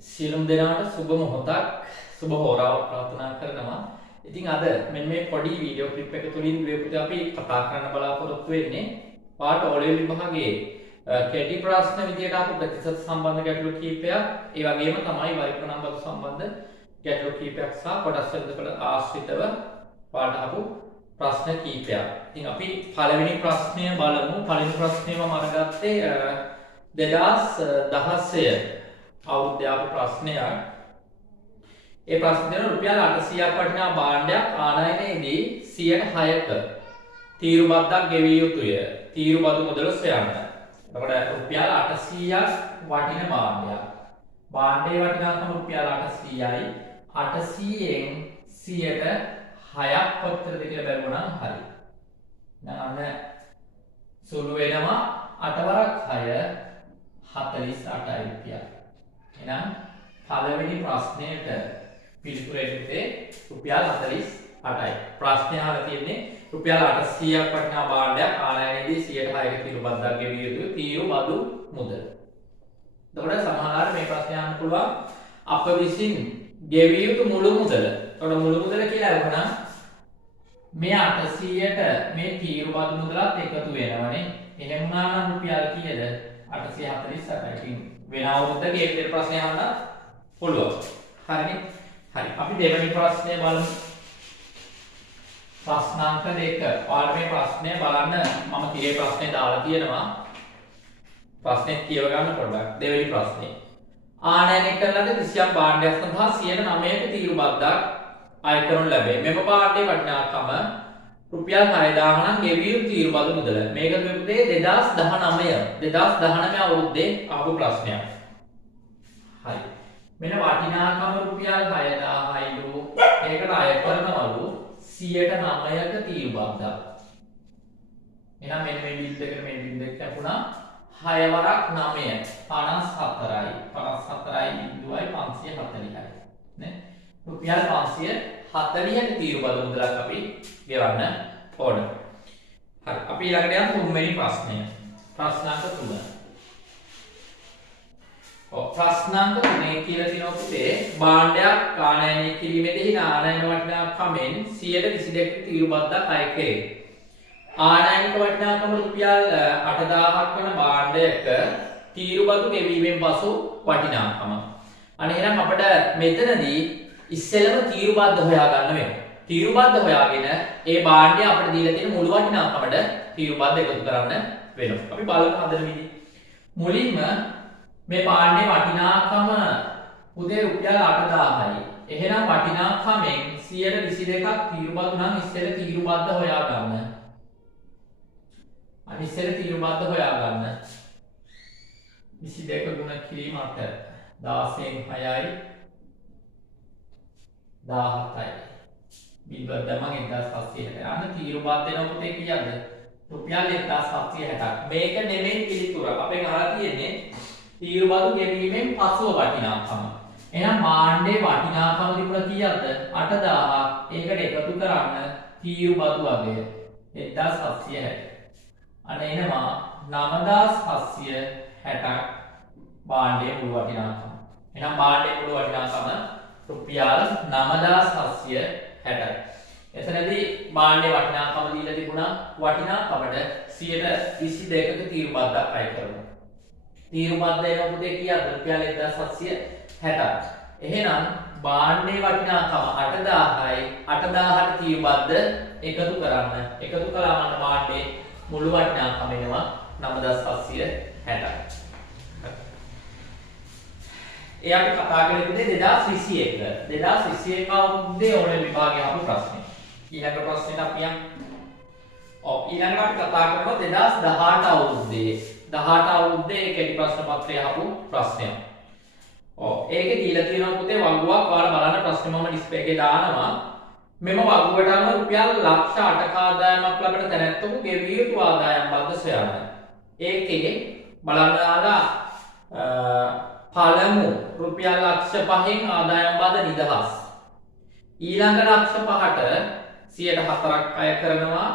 සියලුම දෙනාට සුබ මොහොතක් සුබ හෝරාවක් ප්‍රාර්ථනා කරනවා. ඉතින් අද මෙන්න මේ පොඩි වීඩියෝ ක්ලිප් එක තුලින් විදිහට අපි කතා කරන්න බලාපොරොත්තු වෙන්නේ පාට ඕලෙවල් විභාගයේ කෙටි ප්‍රශ්න විදියට ආපු ප්‍රතිශත සම්බන්ධ ගැටලු කීපයක්, ඒ වගේම තමයි වරිප්‍රණම් බදු සම්බන්ධ ගැටලු කීපයක් සහ කොටස් වලට ආශ්‍රිතව පාට ආපු ප්‍රශ්න කීපයක්. ඉතින් අපි පළවෙනි ප්‍රශ්නය බලමු. පළවෙනි ප්‍රශ්නය මම අරගත්තේ 2016 අවුරුද්දේ ආපු ප්‍රශ්නයක්. ඒ ප්‍රශ්නේ දෙන රුපියල් 800ක් වටිනා භාණ්ඩයක් ආනයනයේදී 106ක තීරු බද්දක් ගෙවිය යුතුය. තීරු බදු මුදල සොයන්න. එතකොට රුපියල් 800ක් වටින භාණ්ඩයක්. භාණ්ඩයේ වටිනාකම රුපියල් 800යි. 800න් 106ක් කොච්චරද කියලා බලමුනම් හරි. දැන් අන්න සුළු වෙනවා 8 වරක් 6 48යි රුපියල්. එහෙනම් පළවෙනි ප්‍රශ්නයට පිළිතුර එන්නේ රුපියල් 48යි. ප්‍රශ්නය අහලා තියෙන්නේ රුපියල් 800ක් වටිනා භාණ්ඩයක් ආනයනයේදී 106ක තීරු බද්දක් ගෙවිය යුතුයි. තීරු බදු මුදල. එතකොට සමහරවිට මේ ප්‍රශ්නය අහන්න පුළුවන් අප විසින් ගෙවිය යුතු මුළු මුදල. එතකොට මුළු මුදල කියලා අරගෙන මේ 800ට මේ තීරු බදු මුදලත් එකතු වෙනවනේ. එහෙම වුණා නම් රුපියල් කීයද? 848යි. වෙන අවුරුද්දක ඒ විදිහට ප්‍රශ්නය අහන්න පුළුවන්. හරිනේ? හරි. අපි දෙවෙනි ප්‍රශ්නය බලමු. ප්‍රශ්නාංක 2. පාඩමේ ප්‍රශ්නය බලන්න මම තිරේ ප්‍රශ්නේ දාලා තියෙනවා. ප්‍රශ්නේ කියව ගන්න පොඩ්ඩක්. දෙවෙනි ප්‍රශ්නේ. ආනයනය කරන ලද කිසියම් භාණ්ඩයක් සඳහා 109ක තීරු බද්දක් අය කරනු ලැබේ. මෙම භාණ්ඩයේ වටිනාකම රුපියල් 6000 නම් ගෙවිය යුතු තීරු බදු මුදල. මේක දුන්නේ 2019 අවුරුද්දේ ආපු ප්‍රශ්නයක්. හරි. මෙන්න වටිනාකම රුපියල් 6000යිලු. ඒකට අය කරනවලු 109ක තීරු බද්දක්. එහෙනම් මෙන්න මේ බිල් දෙකට මේ බිල් දෙක කැපුණා 6 වරක් 9 54යි. 54.540යි. නේ? රුපියල් 540ක තීරු බදු මුදලක් අපි ගෙවන්න ඕන. හරි. අපි ඊළඟට යමු තුන්වෙනි ප්‍රශ්නය. ප්‍රශ්නාංක 3. ප්‍රශ්නාංක 3 කියලා තියෙනවා පුතේ භාණ්ඩයක් ආනයනය කිරීමේදී ආනයන වටිනාකමෙන් 122ක තීරු බද්දක් අය කෙරේ. ආනයනික වටිනාකම රුපියල් 8000ක් වන භාණ්ඩයක තීරු බදු ගෙවීමෙන් පසු වටිනාකම. අනේ එහෙනම් අපිට මෙතනදී ඉස්සෙල්ලම තීරු බද්ද හොයා ගන්න වෙනවා. තීරු බද්ද හොයාගෙන ඒ භාණ්ඩය අපිට දීලා තියෙන මුළු වටිනාකමට තීරු බද්ද එකතු කරන්න වෙනවා. අපි බලමු හදන විදිහ. මුලින්ම මේ භාණ්ඩයේ වටිනාකම උදේ රුපියල් 8000යි. එහෙනම් වටිනාකමෙන් 122ක් තීරු බදු නම් ඉස්සෙල්ලා තීරු බද්ද හොයා ගන්න. අනිස්සෙල්ලා තීරු බද්ද හොයා ගන්න. 22 ගුණ කිරීම 8 16න් 6යි 17යි. බිල්වල දැම්මම 1760. අන්න තීරු බද්ද වෙනකොට පුතේ කීයද? රුපියල් 1760ක්. මේක නෙමෙයි පිළිතුර. අපෙන් අහලා තියෙන්නේ තීරු බදු ගෙවීමෙන් පසුව වටිනාකම. එහෙනම් භාණ්ඩේ වටිනාකම තිබුණා කීයද? 8000ක්. ඒකට එකතු කරන්න තීරු බදු වගය 1760. අන්න එනවා 9760ක් භාණ්ඩේ මුළු වටිනාකම. එහෙනම් භාණ්ඩේ මුළු වටිනාකම රුපියල් 9760යි. එතනදී භාණ්ඩේ වටිනාකම දීලා තිබුණා වටිනාකමට 122ක තීරු බද්දක් අය කරනවා. තීරු බද්ද එනවා පුතේ කීයද? රුපියල් 1760ක්. එහෙනම් භාණ්ඩේ වටිනාකම 8000යි. 8000ට තීරු බද්ද එකතු කරන්න. එකතු කළාම භාණ්ඩේ මුළු වටිනාකම එනවා 9760යි. ඒ අපි කතා කරන්නේ 2021 අවුරුද්දේ ඕනෙල් විභාගයේ ආපු ප්‍රශ්නේ. ඊළඟ ප්‍රශ්නෙට අපි යමු. ඊළඟට අපි කතා කරනවා 2018 අවුරුද්දේ. 18 අවුරුද්දේ කෙටි ප්‍රශ්න පත්‍රය ආපු ප්‍රශ්නයක්. ඒකේ දීලා තියෙනවා පුතේ වගුවක්. ඔයාලා බලන්න ප්‍රශ්නේ මම ඩිස්ප්ලේ එකේ දානවා. මෙම වගුවට අනුව රුපියල් ලක්ෂ 8ක ආදායමක් ලබන තැනැත්තෙකු ගෙවිය යුතු ආදායම් බද්ද සොයන්න. ඒකේ බලන්න ආලා පළමු රුපියල් ලක්ෂ 5න් ආදායම් බද්ද නිදහස්. ඊළඟ ලක්ෂ 5ට 104ක් අය කරනවා.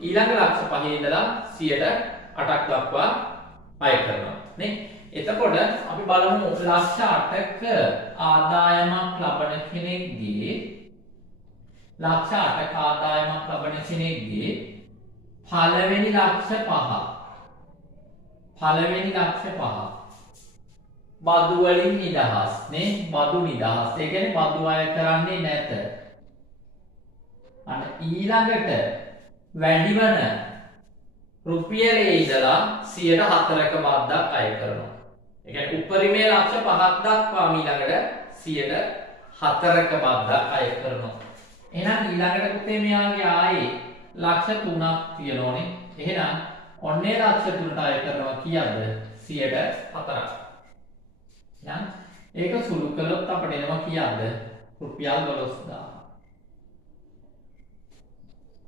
ඊළඟ ලක්ෂ 5 ඉඳලා 108ක් දක්වා අය කරනවා නේ. එතකොට අපි බලමු ලක්ෂ 8ක ආදායමක් ලබන කෙනෙක්ගේ ලක්ෂ 8ක ආදායමක් ලබන කෙනෙක්ගේ පළවෙනි ලක්ෂ 5 බදු වලින් නිදහස් නේ බදු නිදහස්. ඒ කියන්නේ බදු අය කරන්නේ නැත. අන්න ඊළඟට වැඩිවන රුපියලේ ඉඳලා 104ක බද්දක් අය කරනවා. ඒ කියන්නේ උපරිමයේ ලක්ෂ 5ක් දක්වා ඊළඟට 104ක බද්දක් අය කරනවා. එහෙනම් ඊළඟට පුතේ මෙයාගේ ආයේ ලක්ෂ 3ක් තියෙනෝනේ. එහෙනම් ඔන්නේ ලක්ෂ 3ට අය කරනවා කීයද? 104ක්. එහෙනම් ඒක සුළු කළොත් අපිට එනවා කීයද? රුපියල් 12000.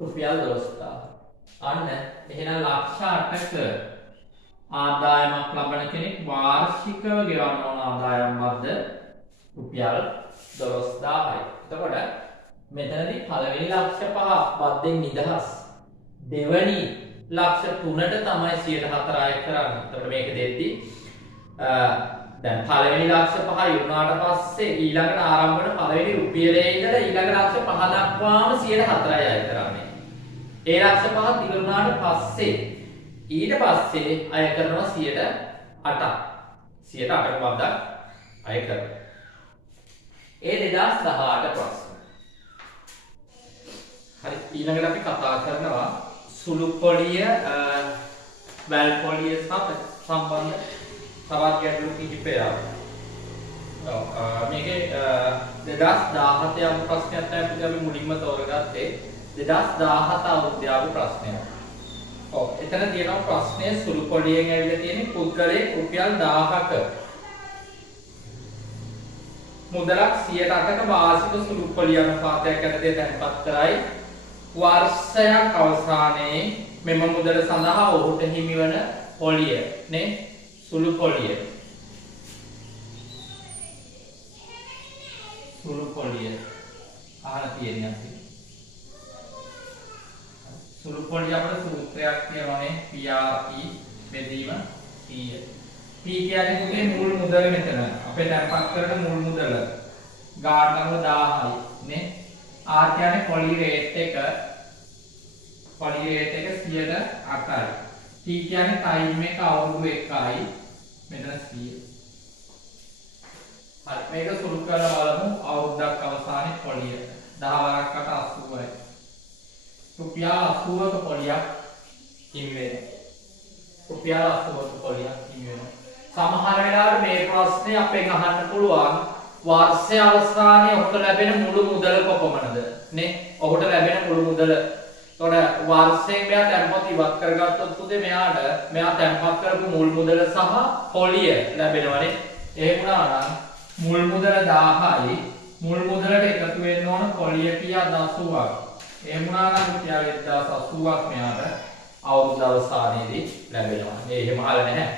රුපියල් 12000. අන්න එහෙනම් ලක්ෂ 8ක ආදායමක් ලබන කෙනෙක් වාර්ෂිකව ගෙවන්න ඕන ආදායම් වද්ද රුපියල් 12000යි. එතකොට මෙතනදී පළවෙනි ලක්ෂ 5 බද්දෙන් නිදහස්. දෙවැනි ලක්ෂ 3ට තමයි 104 අය කරන්නේ. එතකොට මේක දෙද්දි දැන් පළවෙනි ලක්ෂ 5 ඉවරනාට පස්සේ ඊළඟට ආරම්භ වෙන පළවෙනි රුපියලේ ඉඳලා ඊළඟ ලක්ෂ 5 දක්වාම 104යි අය කරන්නේ. ඒ ලක්ෂ 5ක් ඉවරනාට පස්සේ ඊට පස්සේ අය කරනවා 108ක්. 108ක බද්දක් අය කරනවා. ඒ 2018 ප්‍රශ්න. හරි ඊළඟට අපි කතා කරනවා සුළු පොලිය වැල් පොලිය සම්බන්ධ තවත් ගැටලු කිහිපයක්. මේකේ 2017 යම් ප්‍රශ්නයක් තමයි අපි මුලින්ම තෝරගත්තේ 2017 අවුරුද්දේ ආපු ප්‍රශ්නයක්. ඔව් එතන තියෙනවා ප්‍රශ්නයේ සුළු පොලියෙන් ඇවිල්ලා තියෙන පුද්ගලයෙක් රුපියල් 1000ක මුදලක් 108ක වාර්ෂික සුළු පොලිය අනුපාතයක් යටතේ තැන්පත් කරයි. වර්ෂයක් අවසානයේ මෙම මුදල සඳහා ඔහුට හිමිවන පොලිය නේ සුළු පොලිය. සුළු පොලිය අහලා තියෙන්නේ අපි. සුළු පොලිය අපේ සූත්‍රයක් තියෙනවානේ PRE බෙදීම 100. P කියන්නේ පුතේ මුල් මුදල මෙතන. අපේ තැන්පත් කරන මුල් මුදල ගාඩ් නම 1000යි නේ. R කියන්නේ පොලි රේට් එක 108යි. T කියන්නේ ටයිම් එක අවුරුදු 1යි. මෙතන 100. හරි මේක සුළු කරලා බලමු අවුරුද්දක් අවසානයේ පොලිය 10 වරක්කට 80යි. රුපියල් 80ක පොලියක් හිමි වෙනවා. රුපියල් 80ක පොලියක් හිමි වෙනවා. සමහර වෙලාවට මේ ප්‍රශ්නේ අපෙන් අහන්න පුළුවන් වර්ෂය අවසානයේ ඔහුට ලැබෙන මුළු මුදල කොපමණද නේ? ඔහුට ලැබෙන මුළු මුදල. එතකොට වර්ෂයෙන් මෙයා තැන්පත් ඉවත් කරගත්තොත් පුතේ මෙයා තැන්පත් කරපු මුල් මුදල සහ පොලිය ලැබෙනවනේ. එහෙම වුණා නම් මුල් මුදල 1000යි. මුල් මුදලට එකතු වෙන්න ඕන පොලිය කීයද 80ක්. එහෙම වුණා නම් රුපියල් 1080ක් මෙයාට අවුරුදු අවසානයේදී ලැබෙනවා. මේ එහෙම අහලා නැහැ.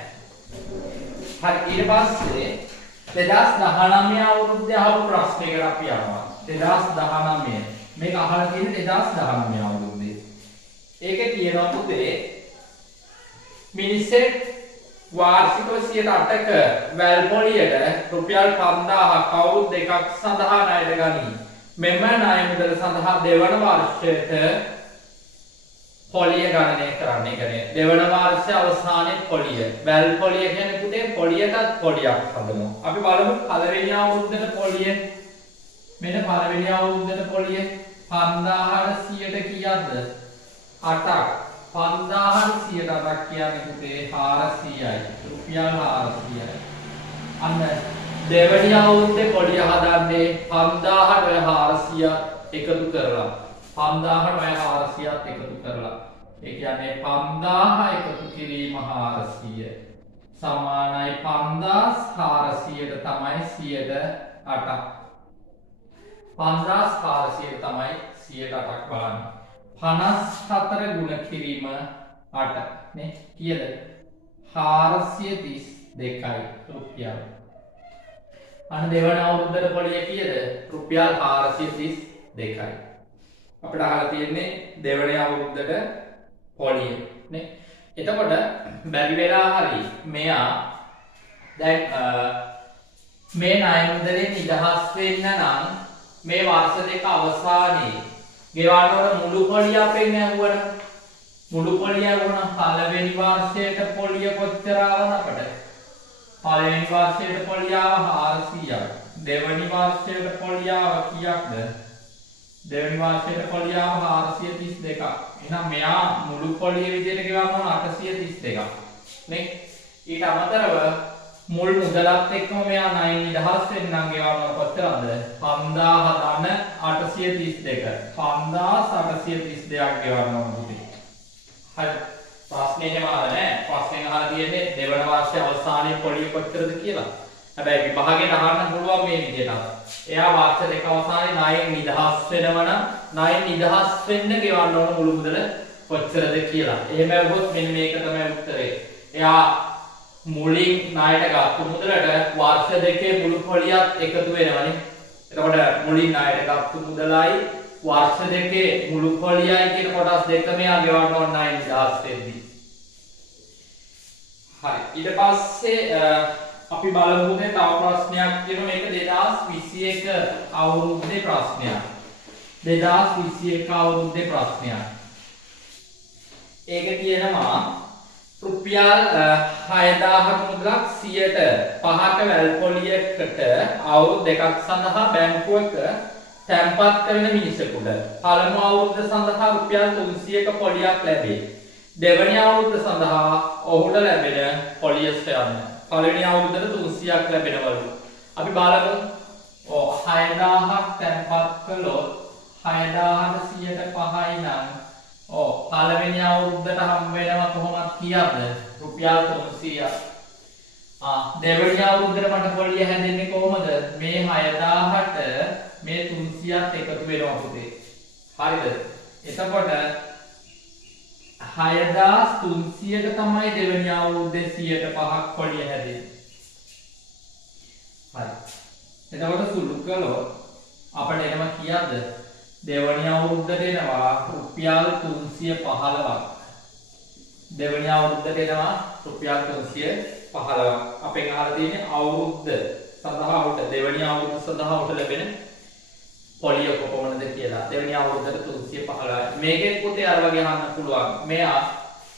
හරි ඊට පස්සේ 2019 අවුරුද්දේ අහපු ප්‍රශ්නයකට අපි යනවා. 2019 මේක අහලා තියෙන්නේ 2019 අවුරුද්දේ. ඒකේ තියෙනවා පුතේ මිනිස්සෙක් වාර්ෂිකව 108ක වැල් පොලියට රුපියල් 5000ක් අවුරුදු දෙකක් සඳහා ණයට ගනී. මෙම ණය මුදල සඳහා දෙවන වර්ෂයට පොලිය ගණනය කරන්න. ඒ කියන්නේ දෙවන වර්ෂය අවසානයේ පොලිය. වැල් පොලිය කියන්නේ පුතේ පොලියටත් පොලියක් හදමු. අපි බලමු පළවෙනි අවුරුද්දේ පොලිය. මෙන්න පළවෙනි අවුරුද්දේ පොලිය 5000ට කීයක්ද? 8ක්. 5000ට 8ක් කියන්නේ පුතේ 400යි. රුපියල් 400යි. අන්න දෙවැනි අවුරුද්දේ පොලිය හදන්නේ 5000ට 400 එකතු කරලා 5000ට 400ත් එකතු කරලා ඒ කියන්නේ 5000 එකතු කිරීම 400 සමානයි 5400ට තමයි 108ක් 5400ට තමයි 108ක් බලන්න 54 ගුණ කිරීම 8 නේ කීයද 432යි රුපියල් අන්න දෙවන අවුරුද්දේ පොලිය කීයද රුපියල් 432යි අපිට අහලා තියෙන්නේ දෙවන අවුරුද්දට පොලිය නේ එතකොට බැරි වෙලා හරි මෙයා දැන් මේ ණය මුදලෙන් නිදහස් වෙන්න නම් මේ වර්ෂ දෙක අවසානයේ ගෙවන්න ඕන මුළු පොලිය අපෙන් ඇහුවනම් මුළු පොලිය ඇහුවනම් පළවෙනි වර්ෂයට පොලිය කොච්චර ආවද අපට? පළවෙනි වර්ෂයට පොලිය ආව 400ක්. දෙවෙනි වර්ෂයට පොලිය ආව කීයක්ද? දෙවෙනි වර්ෂයට පොලිය ආව 432ක්. එහෙනම් මෙයා මුළු පොලිය විදිහට ගෙවන්න ඕන 832ක්. නේ? ඊට අමතරව මුල් මුදලත් එක්කම මෙයා ණයෙන් නිදහස් වෙන්න නම් ගෙවන්න කොච්චරද? 5832. 5832ක් ගෙවන්න ඕන පුතේ. හරි. ප්‍රශ්නේ එහෙම අහලා නෑ. ප්‍රශ්නේ අහලා තියෙන්නේ දෙවන වර්ෂයේ අවසානයේ පොලිය කොච්චරද කියලා. හැබැයි විභාගයට අහන්න පුළුවන් මේ විදිහට. එයා වර්ෂ දෙක අවසානයේ ණයෙන් නිදහස් වෙනව නම් ණයෙන් නිදහස් වෙන්න ගෙවන්න ඕන මුළු මුදල කොච්චරද කියලා. එහෙම වුණොත් මෙන්න මේක තමයි උත්තරේ. එයා මුලින් ණයට ගත්ත මුදලට වර්ෂ දෙකේ මුළු පොලියත් එකතු වෙනවනේ. එතකොට මුලින් ණයට ගත්ත මුදලයි වර්ෂ දෙකේ මුළු පොලියයි කියන කොටස් දෙකම යා ගෙවන්න ඕන ණය නිදහස් වෙද්දී. හරි. ඊට පස්සේ අපි බලමු තව ප්‍රශ්නයක් තියෙනවා මේක 2021 අවුරුද්දේ ප්‍රශ්නයක්. 2021 අවුරුද්දේ ප්‍රශ්නයක්. ඒක තියෙනවා රුපියල් 6000ක මුදලක් 100%ක වැල් පොලියකට අවුරුදු දෙකක් සඳහා බැංකුවක තැන්පත් කරන මිනිසෙකුට පළමු අවුරුද්ද සඳහා රුපියල් 300ක පොලියක් ලැබේ. දෙවැනි අවුරුද්ද සඳහා ඔහුට ලැබෙන පොලිය සොයන්න. පළවෙනි අවුරුද්දට 300ක් ලැබෙනවලු. අපි බලමු. 6000ක් තැන්පත් කළොත් 6000ට 100%යි නම් පළවෙනි අවුරුද්දට හම් වෙනවා කොහොමද කීයක්ද? රුපියල් 300ක්. දෙවැනි අවුරුද්දට මට පොලිය හැදෙන්නේ කොහොමද? මේ 6000ට මේ 300ත් එකතු වෙනවා පුතේ. හරිද? එතකොට 6300ක තමයි දෙවෙනි අවුරුද්දේ 100%ක් පොලිය හැදෙන්නේ. හරි. එතකොට සුළු කළොත් අපිට එනවා කීයක්ද? දෙවෙනි අවුරුද්දට එනවා රුපියල් 315ක්. දෙවෙනි අවුරුද්දට එනවා රුපියල් 315ක්. අපෙන් අහලා තියෙන්නේ අවුරුද්ද සඳහා උට දෙවෙනි අවුරුද්ද සඳහා උට ලැබෙන පොලිය කොපමණද කියලා. දෙවෙනි අවුරුද්දට 315යි. මේකෙත් පුතේ අර වගේ අහන්න පුළුවන්. මෙයා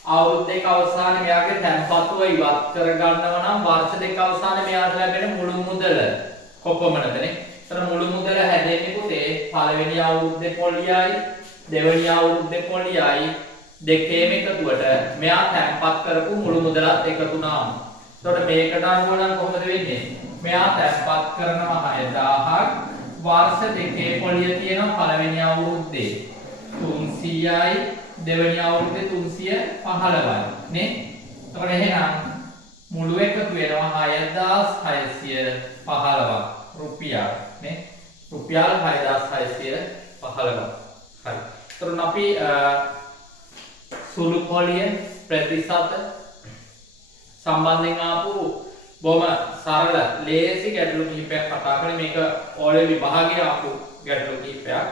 අවුරුදු දෙක අවසානයේ මෙයාගේ තැන්පතුව ඉවත් කරගන්නව නම් වර්ෂ දෙක අවසානයේ මෙයාට ලැබෙන මුළු මුදල කොපමණදනේ? ඒතර මුළු මුදල හැදෙන්නේ පුතේ පළවෙනි අවුරුද්දේ පොලියයි දෙවෙනි අවුරුද්දේ පොලියයි දෙකේම එකතුවට මෙයා තැන්පත් කරපු මුළු මුදලත් එකතු වුණාම. එතකොට මේකට අනුව නම් කොහොමද වෙන්නේ? මෙයා තැන්පත් කරනවා 6000ක් වර්ෂ දෙකේ පොලිය තියෙනවා පළවෙනි අවුරුද්දේ 300යි දෙවෙනි අවුරුද්දේ 315යි නේ. එතකොට එහෙනම් මුළු එකතු වෙනවා 6615ක් රුපියල් නේ. රුපියල් 6615ක්. හරි. එතකොට අපි සුළු පොලිය ප්‍රතිශත සම්බන්ධයෙන් ආපු බොහොම සරල ලේසි ගැටලු කිහිපයක් කතා කරලා මේක ඕලේ විභාගයේ ආපු ගැටලු කිහිපයක්.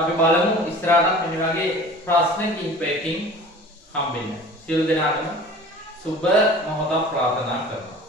අපි බලමු ඉස්සරහට මෙන්න වගේ ප්‍රශ්න කිහිපයකින් හම්බෙන්න. සියලු දෙනාටම සුබ මොහොතක් ප්‍රාර්ථනා කරනවා.